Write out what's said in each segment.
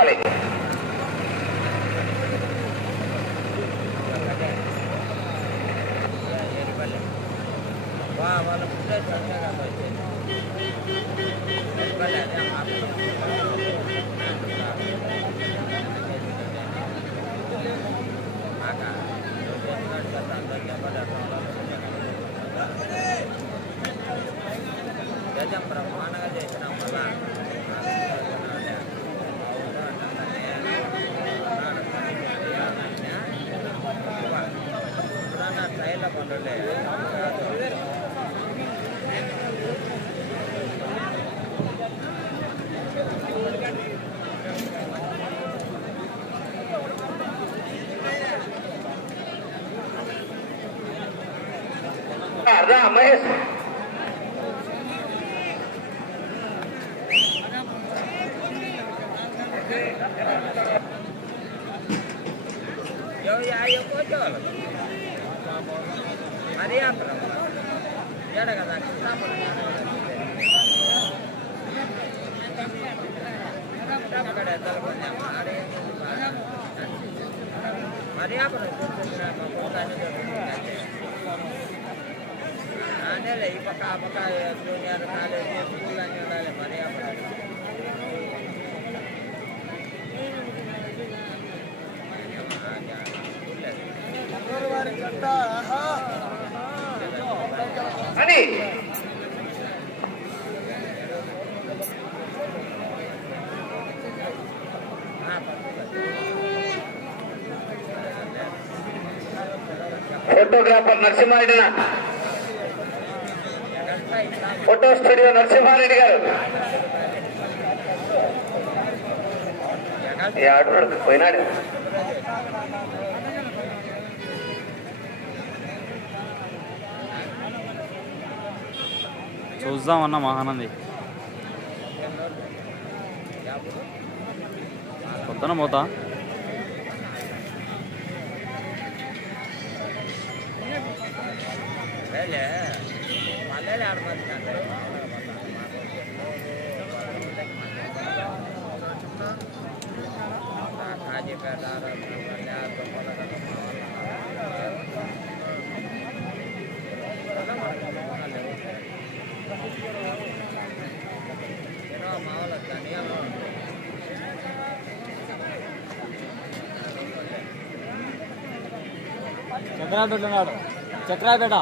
ఉండాలి వాళ్ళ Ah, Rames Yo ya ayo kocol. Mari apa? Ya ada kata kita Mari apa? Apa? Ada lagi pakai pakai dunia rekale bulan yang lalu hari apa? అని photographer Narasimhareddy photo studio Narasimhareddy గారు. ఈ ఆడు పోయినాడు. చూద్దామన్న మహానంది. పొద్దున పోతా. వెళ్ళే. చక్రాపేట ఉన్నాడు చక్రాపేట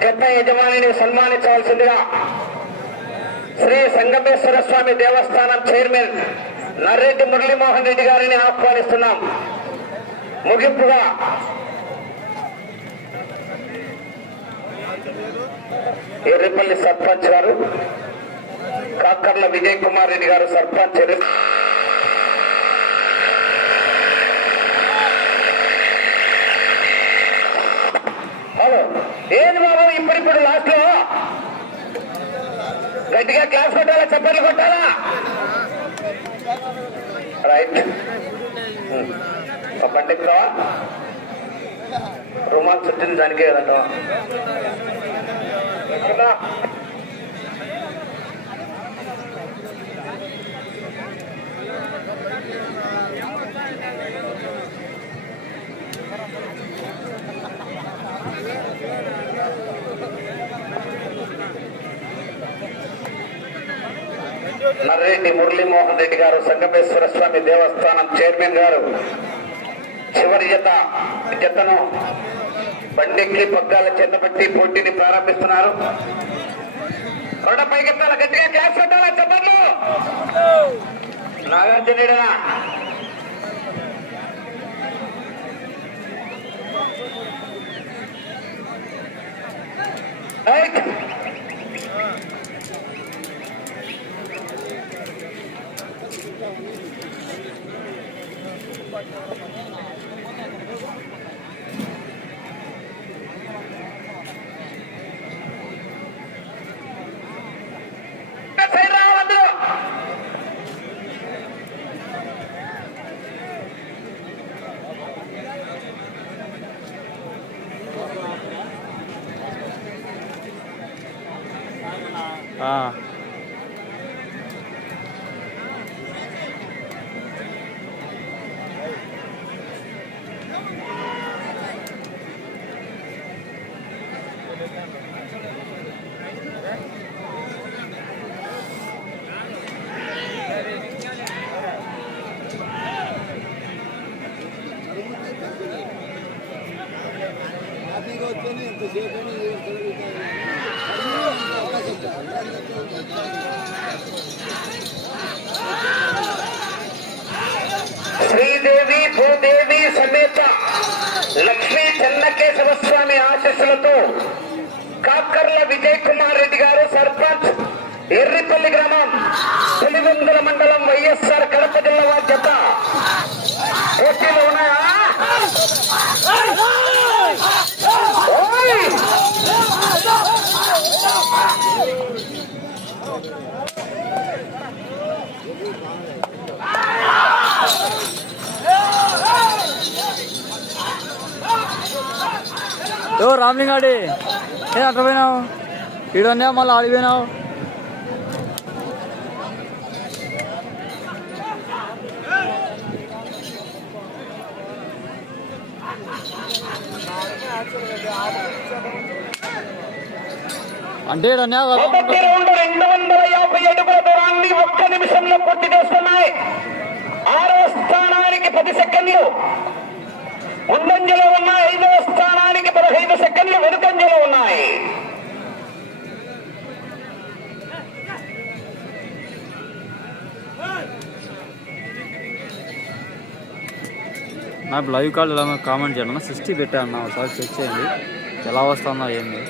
గత యజమానిని సన్మానించవలసిందిగా శ్రీ సంగమేశ్వర స్వామి దేవస్థానం చైర్మన్ నర్రెడ్డి మురళీమోహన్ రెడ్డి గారిని ఆహ్వానిస్తున్నాం. ముగింపుగా ఎర్రిపల్లి సర్పంచ్ గారు కాకర్ల విజయ్ కుమార్ రెడ్డి గారు సర్పంచ్ హలో ఏది బాబు ఇప్పుడిప్పుడు లాస్ట్లో గట్టిగా క్లాస్ కొట్టాలా? చప్పట్లు కొట్టాలా? రైట్ బండి రుమాల్ చుట్టింది దానికే కదంటావా? you. నర్రెడ్డి మురళీమోహన్ రెడ్డి గారు సంగమేశ్వర స్వామి దేవస్థానం చైర్మన్ గారు. చివరి జత జతను బండెక్కి పగ్గాల చెందబట్టి పోటీని ప్రారంభిస్తున్నారు. కొండ పైకెత్తాల గట్టిగా క్లాస్ పెట్టాలా చెప్పండి. రైట్ ఆ. లక్ష్మీ చెన్నకేశవ స్వామి ఆశీస్సులతో కాకర్ల విజయ్ కుమార్ రెడ్డి గారు సర్పంచ్ ఎర్రిపల్లి గ్రామం పులివెందుల మండలం వైఎస్ఆర్ కడప జిల్లా వారి జత. పోటీలు ఉన్నాయా? ఓ రామ్లింగాడి. ఏ అట్టపోయినావు ఈడన్నా మళ్ళీ ఆడిపోయినావు అంటే రెండు వందల యాభై అడుగుల దూరాన్ని ఒక్క నిమిషంలో పూర్తి చేస్తున్నాయి. ఆరో స్థానానికి పది సెకండ్లు. ముందంజలో ఐదో స్థానం స్థానానికి పదహైదు సెకండ్లు వెనుకంజలో ఉన్నాయి నాకు లైవ్ కాల్ ఎలా కామెంట్ చేయాలన్నా సిక్స్టీ పెట్టాను ఒకసారి చెక్ చేయండి ఎలా వస్తుందో ఏంది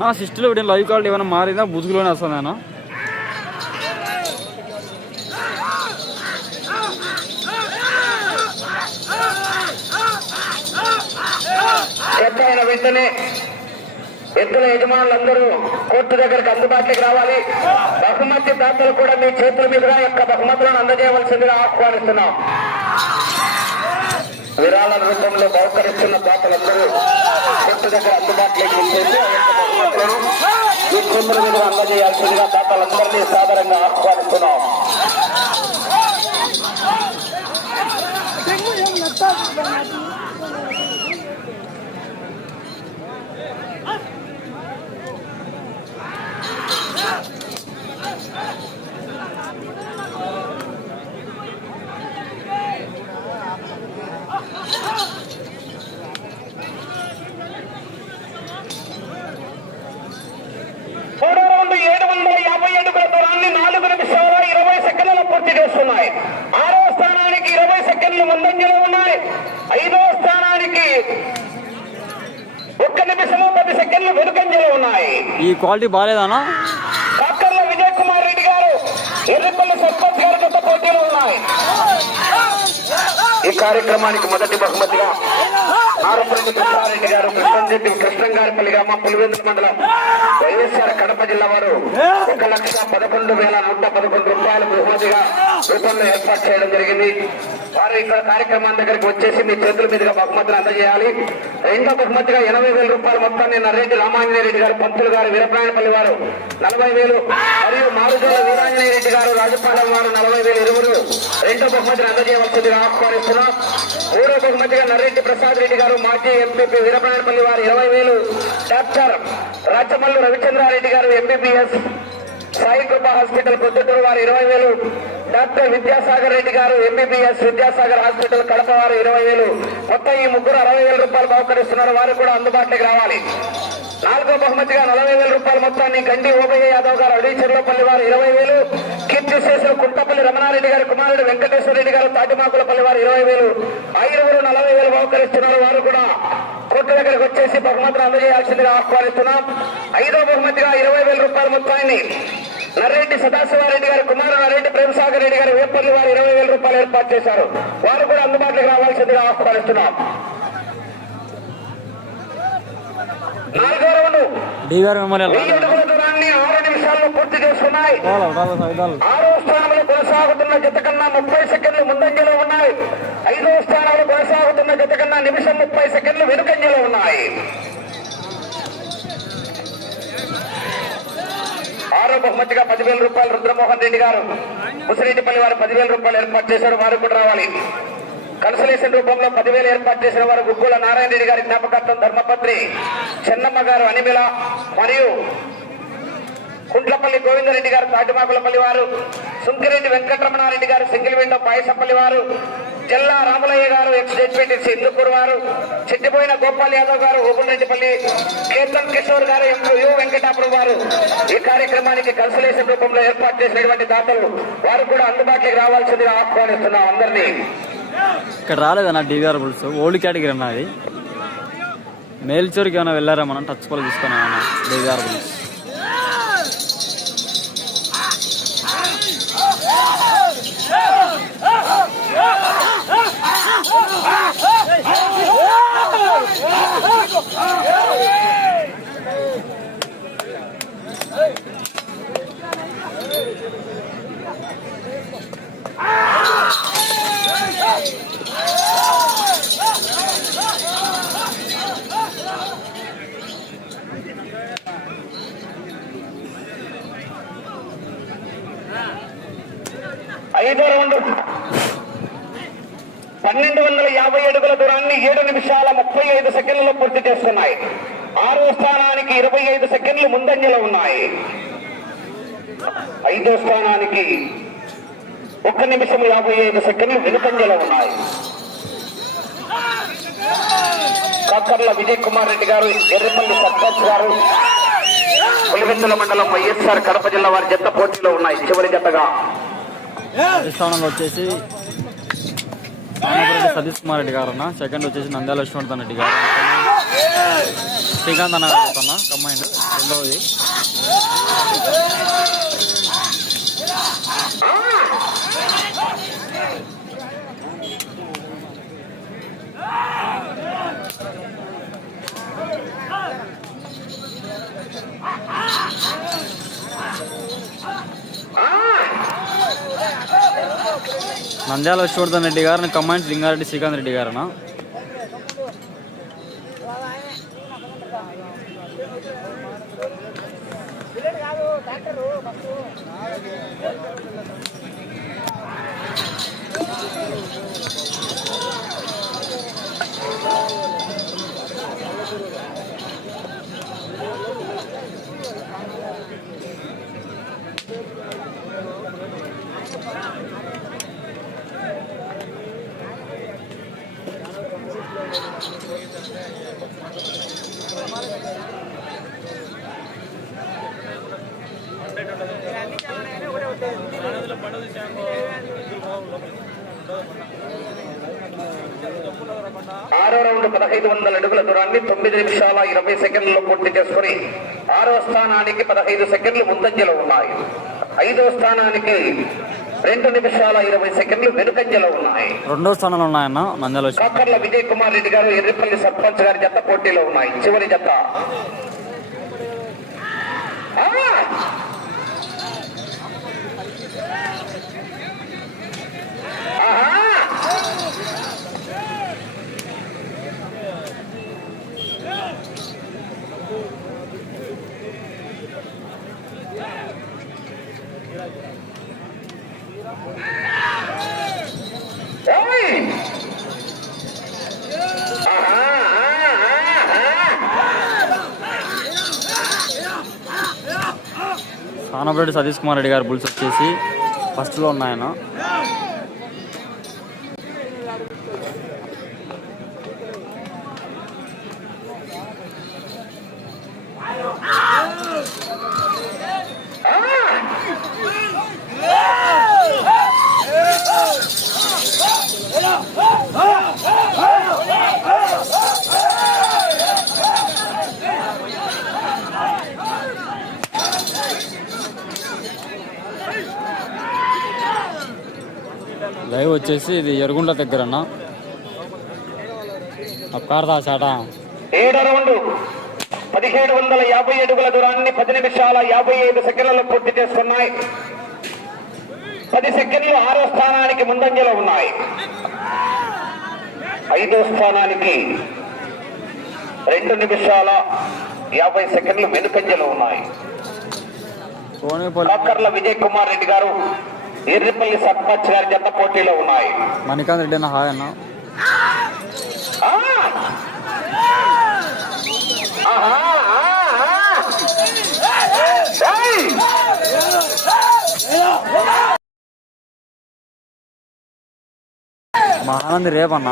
నా సిస్టర్లో వీడియో లైవ్ కాల్ ఏమైనా మారిందా? బుజుగులోనే వస్తుందేనా పెద్ద అయిన వెంటనే ఎద్దుల యజమానులందరూ కోర్టు దగ్గరకు అందుబాటులోకి రావాలి. బహుమతి దాతలు కూడా మీ చేతుల మీదుగా యొక్క బహుమతులను అందజేయవలసిందిగా ఆహ్వానిస్తున్నాం. విరాళ రూపంలో బహుకరిస్తున్న దాతలందరూ కొట్టు దగ్గర అందుబాటులోకి వచ్చేసి ఆ యొక్క బహుమతులను అందజేయాల్సిందిగా దాతలందరినీ సాదరంగా ఆహ్వానిస్తున్నాం మూడో రౌండ్ ఏడు వందల యాభై అడుగుల దూరాన్ని నాలుగు నిమిషాల ఇరవై సెకండ్ల పూర్తి చేస్తున్నాయి ఆరో స్థానానికి ఇరవై సెకండ్లు ముందంజలో ఉన్నాయి ఐదో స్థానానికి ఒక్క నిమిషము పది సెకండ్లు వెనుకంజలో ఉన్నాయి ఈ క్వాలిటీ బాగాలేదన్నా విజయ్ కుమార్ రెడ్డి గారు ఎర్రపల్లి సర్పంచ్ గారి జత పోటీలు ఉన్నాయి. ఈ కార్యక్రమానికి మొదటి బహుమతిగా ఆరపల్లి కృష్ణారెడ్డి గారు కృష్ణంరెడ్డి కృష్ణంగారిపల్లి గ్రామం పులివెందుల మండలం వైఎస్ఆర్ కడప జిల్లా వారు ఒక లక్ష పదకొండు వేల నూట పదకొండు రూపాయల బహుమతిగా రూపంలో ఏర్పాటు చేయడం జరిగింది. వారు ఇక్కడ కార్యక్రమం దగ్గరికి వచ్చేసి మీ చేతుల మీదుగా బహుమతిని అందజేయాలి. రెండో బహుమతిగా ఎనభై వేల రూపాయల మొత్తాన్ని నర్రెడ్డి రామాంజనేయ రెడ్డి గారు పంతులు గారు వీరప్రాయణపల్లి వారు నలభై వేలు. మరియు మారుజోల వీరాంజనేయ రెడ్డి గారు రాజపాలెం వారు నలభై వేలు ఇరువురు. రెండో బహుమతిని అందజేయవలసిందిగా ఆహ్వానిస్తున్నాం. మూడో బహుమతిగా నర్రెడ్డి ప్రసాద్ రెడ్డి గారు మాజీ ఎంపీపీ వీరప్రాయణపల్లి వారు ఇరవై వేలు. డాక్టర్ రాచమల్లు రవిచంద్రారెడ్డి గారు ఎంబీబీఎస్. సాయి కృప హాస్పిటల్ పొద్దుటూరు వారు ఇరవై వేలు. డాక్టర్ విద్యాసాగర్ రెడ్డి గారు ఎంబీబీఎస్ విద్యాసాగర్ హాస్పిటల్ కడప వారు ఇరవై వేలు. మొత్తం ఈ ముగ్గురు అరవై వేల రూపాయలు బహుకరిస్తున్నారు. వారు కూడా అందుబాటులోకి రావాలి. నాలుగో బహుమతిగా నలభై వేల రూపాయల మొత్తాన్ని గండి ఓబయ్య యాదవ్ గారు అడీచర్లపల్లి వారు ఇరవై వేలు. కీర్తి శేషులు కుంటపల్లి రమణారెడ్డి గారు కుమారుడు వెంకటేశ్వర రెడ్డి గారు తాటిమాకులపల్లి వారు ఇరవై వేలు. ఐదుగురు నలభై వేలు బహుకరిస్తున్నారు. వారు కూడా కోర్టు దగ్గరకు వచ్చేసి బహుమతులు అందజేయాల్సిందిగా ఆహ్వానిస్తున్నాం. ఐదో బహుమతిగా ఇరవై వేల రూపాయల మొత్తాన్ని నర్రెడ్డి సదాశివారెడ్డి గారి కుమారుడు నర్రెడ్డి ప్రేమసాగర్ రెడ్డి గారు వేపల్లి వారు ఇరవై వేల రూపాయలు ఏర్పాటు చేశారు. వారు కూడా అందుబాటులోకి రావాల్సిందిగా ఆహ్వానిస్తున్నాం. నాలుగో రౌండ్ ఆరు నిమిషాల్లో పూర్తి చేసుకున్నాయి. ఆరో స్థానంలో కొనసాగుతున్న జత కన్నా ముప్పై సెకండ్లు ముందంజలో ఉన్నాయి. ఐదో స్థానంలో కొనసాగుతున్న జత కన్నా నిమిషం ముప్పై సెకండ్లు వెనుకంజలో ఉన్నాయి. ఆరో బహుమతిగా పదివేల రూపాయలు రుద్రమోహన్ రెడ్డి గారు. ముసిరెడ్డిపల్లి వారు పదివేల రూపాయలు ఏర్పాటు చేశారు. వారు కూడా రావాలి. కన్సలేషన్ రూపంలో పదివేలు ఏర్పాటు చేసిన వారు గుగ్గుల నారాయణ రెడ్డి గారి జ్ఞాపకార్థం ధర్మపత్రి చెన్నమ్మ గారు అనిమిల మరియు కుంట్లపల్లి గోవిందరెడ్డి గారు తాటిమాకులపల్లి వారు సుంకిరెడ్డి వెంకటరమణారెడ్డి గారు సింగిల్ విండో పాయసపల్లి వారు జల్లా రాములయ్య గారు ఎక్స్ జడ్పీటీసీ ఇందుకూరు వారు చిట్టిపోయిన గోపాల్ యాదవ్ గారు ఓపులరెడ్డిపల్లి కీర్తన్ కిషోర్ గారు ఎం యు వెంకటాపురం వారు. ఈ కార్యక్రమానికి కన్సలేషన్ రూపంలో ఏర్పాటు చేసినటువంటి దాతలు వారు కూడా అందుబాటులోకి రావాల్సిందిగా ఆహ్వానిస్తున్నాం అందరినీ. ఇక్కడ రాలేదన్న డివిఆర్ బుల్స్ ఓల్డ్ కేటగిరీ అన్న అది. ఏమైనా వెళ్ళారా మనం? టచ్ పాలు తీసుకున్నామన్నా డివిఆర్ బుల్స్ ఐదో రౌండ్ పన్నెండు వందల యాభై అడుగుల దూరాన్ని ఏడు నిమిషాల ముప్పై ఐదు సెకండ్లలో పూర్తి చేస్తున్నాయి. ఆరో స్థానానికి ఇరవై ఐదు సెకండ్లు ముందంజలో ఉన్నాయి. ఐదో స్థానానికి ఒక్క నిమిషం యాభై ఐదు సెకండ్లు వెనుకంజలో ఉన్నాయి. కాకర్ల విజయ్ కుమార్ రెడ్డి గారు ఎర్రపల్లి సర్పంచ్ గారు పులివెందుల మండలం వైఎస్ఆర్ కడప జిల్లా వారి జత పోటీలో ఉన్నాయి. చివరి జతగా. స్థానంలో వచ్చేసి సతీష్ కుమార్ రెడ్డి గారు అన్న సెకండ్ వచ్చేసి నంద్యాల విష్ణువర్ధన్ రెడ్డి గారు. శ్రీకాంత్ అన్న గారు అన్న కంబైండ్ రెండవది. నంద్యాల విష్ణువర్ధన్ రెడ్డి గారు కంబైండ్ లింగారెడ్డి శ్రీకాంత్ రెడ్డి గారు ఆరో రౌండ్ పదహైదు వందల అడుగుల దూరాన్ని తొమ్మిది నిమిషాల ఇరవై సెకండ్లలో పూర్తి చేసుకుని ఆరో స్థానానికి పదహైదు సెకండ్లు ముందంజలో ఉన్నాయి. ఐదో స్థానానికి రెండు నిమిషాల ఇరవై సెకండ్లు వెనుకంజలో ఉన్నాయి. రెండో స్థానంలో ఉన్నాయన్న కాపర్ల విజయ్ కుమార్ రెడ్డి గారు ఎర్రిపల్లి సర్పంచ్ గారి జత పోటీలో ఉన్నాయి. చివరి జత. ఆహా! సానపరెడ్డి సతీష్ కుమార్ రెడ్డి గారు బుల్స్ వచ్చేసి ఫస్ట్లో ఉన్నాయన లైవ్ వచ్చేసి ఎరుగుండ్ల దగ్గర ఏడో రౌండ్ పదిహేడు వందల యాభై అడుగుల దూరాన్ని పది నిమిషాల యాభై ఐదు సెకండ్లలో పూర్తి చేసుకున్నాయి. పది సెకండ్లు ఆరో స్థానానికి ముందంజలో ఉన్నాయి. ఐదో స్థానానికి రెండు నిమిషాల యాభై సెకండ్లు వెనుకంజలో ఉన్నాయి. కాకర్ల విజయ్ కుమార్ రెడ్డి గారు ఎర్రిపల్లి సర్పంచ్ గారి జత పోటీలో ఉన్నాయి. మణికాంత్ రెడ్డి అన్న హాయ్ అన్న! మహానంది రేపన్న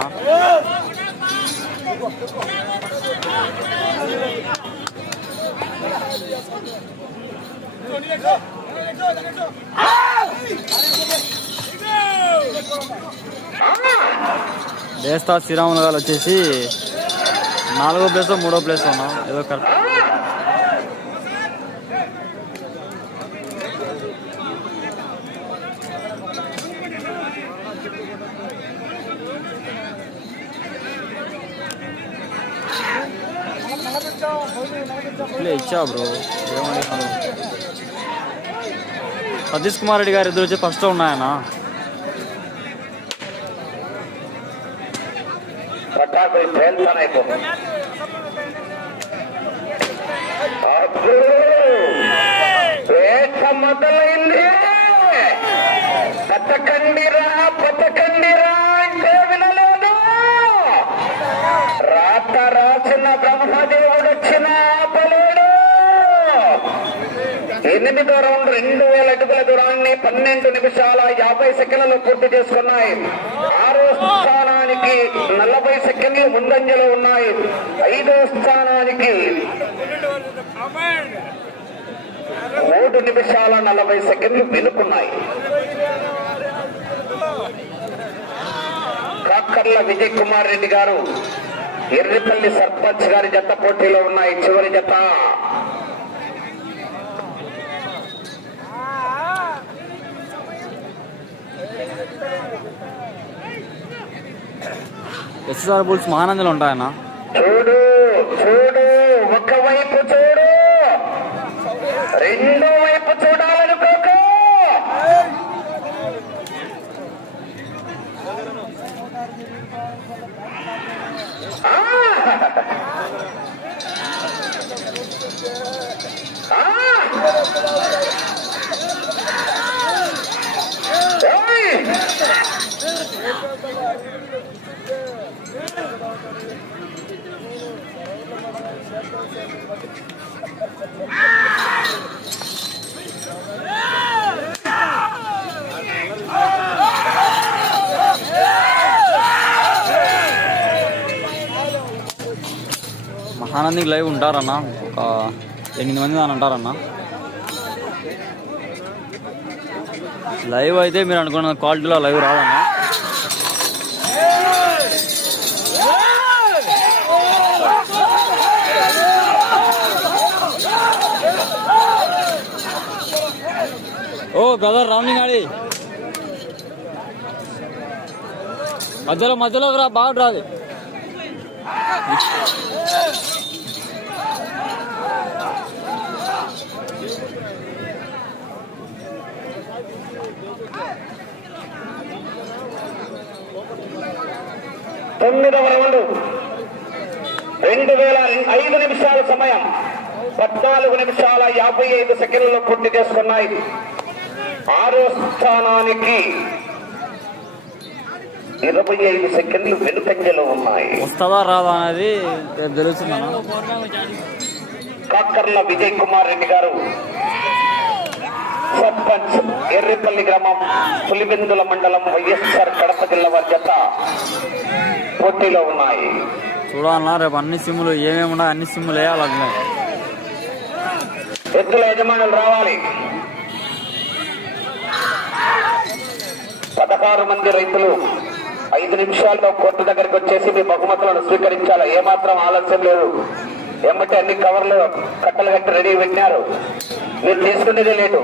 దేస్తా శ్రీరాములు గారు వచ్చేసి నాలుగో ప్లేస్ మూడో ప్లేస్ ఉన్నా ఏదో కరెక్ట్ ఇచ్చా బ్రో. ఏమని సతీష్ కుమార్ రెడ్డి గారు ఇద్దరు వచ్చి ఫస్ట్ ఉన్నాయన్న. మొదలైంది బతకండిరా బతకండిరా అంటే వినలేదు రాత రాసిన బ్రహ్మదేవుడు ఎనిమిదో రౌండ్ రెండు వేల అడుగుల దూరాన్ని పన్నెండు నిమిషాల యాభై సెకండ్లలో పూర్తి చేసుకున్నాయి. ఆరో స్థానానికి నలభై సెకండ్లు ముందంజలో ఉన్నాయి. ఐదో స్థానానికి మూడు నిమిషాల నలభై సెకండ్లు వెనుకున్నాయి. కాకర్ల విజయ్ కుమార్ రెడ్డి గారు ఎర్రిపల్లి సర్పంచ్ గారి జత పోటీలో ఉన్నాయి. చివరి జత. ఎస్ఎస్ఆర్ బుల్స్ మహానందిలో ఉంటాయన్న? చూడు చూడు ఒకవైపు చూడు. రెండో వైపు చూడాలనుకోక ఆ! మహానందికి లైవ్ ఉంటారన్న. ఒక ఎనిమిది మంది దాని అంటారన్న లైవ్ అయితే మీరు అనుకున్న క్వాలిటీలో లైవ్ రాదన్నా. ఓ బ్రదర్ రౌండింగ్ ఆడి మధ్యలో మధ్యలో రా బాగా రాదు తొమ్మిదవ రౌండ్. రెండు వేల ఐదు నిమిషాల సమయం. పద్నాలుగు నిమిషాల యాభై ఐదు సెకండ్లలో పూర్తి చేసుకున్నాయి. ఆరో స్థానానికి ఇరవై ఐదు సెకండ్లు వెనుకంజలో ఉన్నాయి. వస్తుందా రాదా అనేది తెలుస్తుందన్న కాకర్ల విజయ్ కుమార్ రెడ్డి గారు. సర్పంచ్ ఎర్రిపల్లి గ్రామం పులిబెందుల మండలం వైఎస్ఆర్ కడప జిల్లా వారి జత పోటీలో ఉన్నాయి. చూడాలన్నా రేపు అన్ని సిమ్ములు ఏమేమి ఉన్నాయి అన్ని సిమ్ములు వేయాలి అట్లే ఎద్దుల యజమానులు రావాలి. పదహారు మంది రైతులు ఐదు నిమిషాల్లో కోర్టు దగ్గరికి వచ్చేసి మీ బహుమతులను స్వీకరించాలి. ఏమాత్రం ఆలస్యం లేదు. ఏమంటే అన్ని కవర్లు కట్టలు కట్టి రెడీ పెట్టినారు. మీరు తీసుకునేదే లేటు.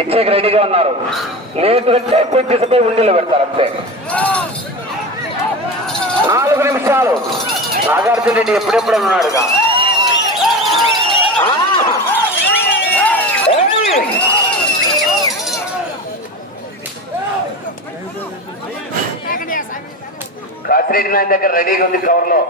ఇచ్చేకి రెడీగా ఉన్నారు. లేటు అంటే పోయి తీసుకుపోయి ఉండిలో పెడతారు అంతే. నాలుగు నిమిషాలు. నాగార్జున రెడ్డి ఎప్పుడెప్పుడు ఉన్నాడుగా? కాసిరెడ్డి నాయన దగ్గర రెడీగా ఉంది కవర్లో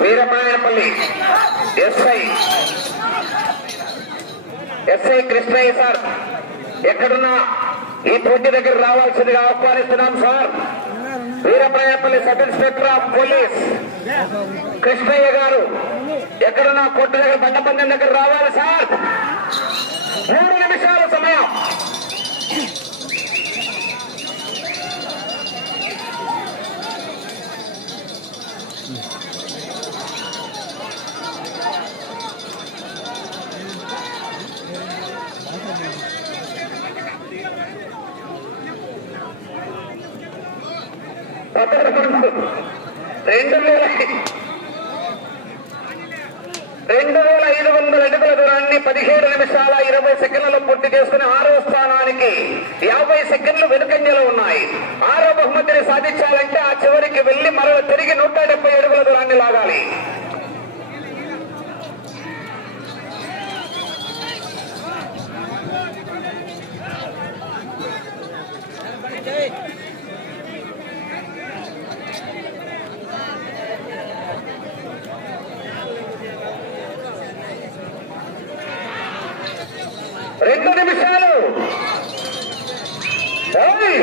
Veeramayanapalli SI. SI Krishnaiah sir ఎక్కడున్నా ఈ పోటీ దగ్గర రావాల్సిందిగా ఆహ్వానిస్తున్నాం sir. Veerapraya sub inspector of police Krishnaiah గారు ఎక్కడున్నా కోర్టు దగ్గర బండపందెం దగ్గర రావాలి సార్. మూడు నిమిషాలు సమయం రెండు వేల రెండు వేల ఐదు వందల అడుగుల దూరాన్ని పదిహేడు నిమిషాల ఇరవై సెకండ్లలో పూర్తి చేసుకుని ఆరో స్థానానికి యాభై సెకండ్లు వెనుకంజలో ఉన్నాయి ఆరో బహుమతిని సాధించాలంటే ఆ చివరికి వెళ్ళి మరో తిరిగి నూట డెబ్బై అడుగుల దూరాన్ని లాగాలి రెండు నిమిషాలు ఏయ్!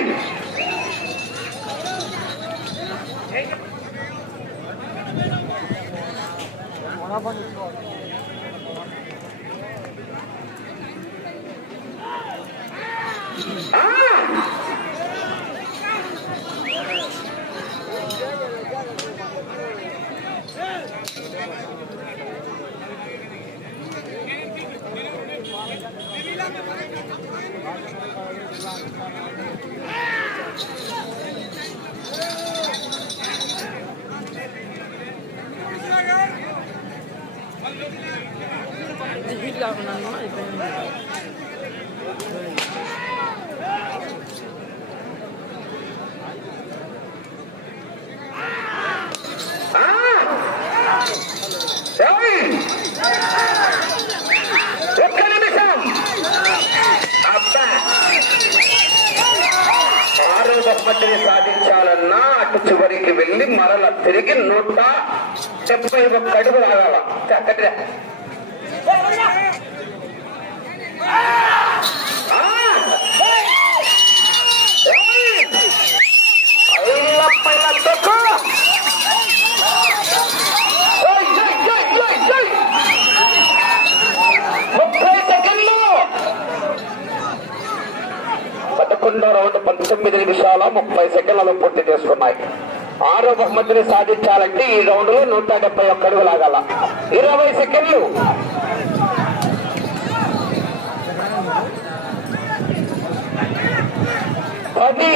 ఆ! ఆ! ఏయ్! ఒక్క నిమిషం అబ్బా ఆరో బహుమతిని సాధించాలన్నా చివరికి వెళ్ళి మరల తిరిగి నూట డెబ్బై ఒక్క అడుగు లాగాల అక్కడే ముప్పై సెకండ్లు పదకొండు రెండో రౌండ్ పంతొమ్మిది నిమిషాల ముప్పై సెకండ్లలో పూర్తి చేసుకున్నాయి. ఆరో బహుమతిని సాధించాలంటే ఈ రౌండ్లో నూట డెబ్బై ఒక్క అడుగు లాగాల ఇరవై సెకండ్లు. పది.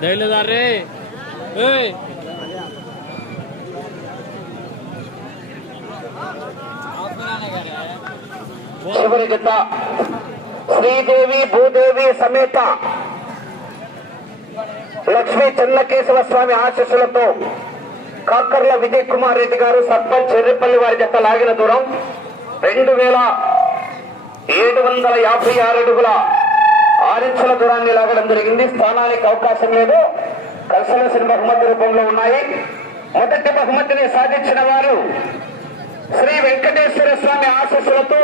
దయలేదారే ఏయ్. చివరి జత శ్రీదేవి భూదేవి సమేత లక్ష్మీ చెన్నకేశవ స్వామి ఆశీస్సులతో కాకర్ల విజయ్ కుమార్ రెడ్డి గారు సర్పంచ్ చెర్రిపల్లి వారి జత లాగిన దూరం. రెండు వేల ఏడు వందల యాభై ఆరు అడుగుల ఆరించుల దూరాన్ని లాగడం జరిగింది. స్థానానికి అవకాశం లేదు. కలిసలసిన బహుమతి రూపంలో ఉన్నాయి. మొదటి బహుమతిని సాధించిన వారు శ్రీ వెంకటేశ్వర స్వామి ఆశస్సులతో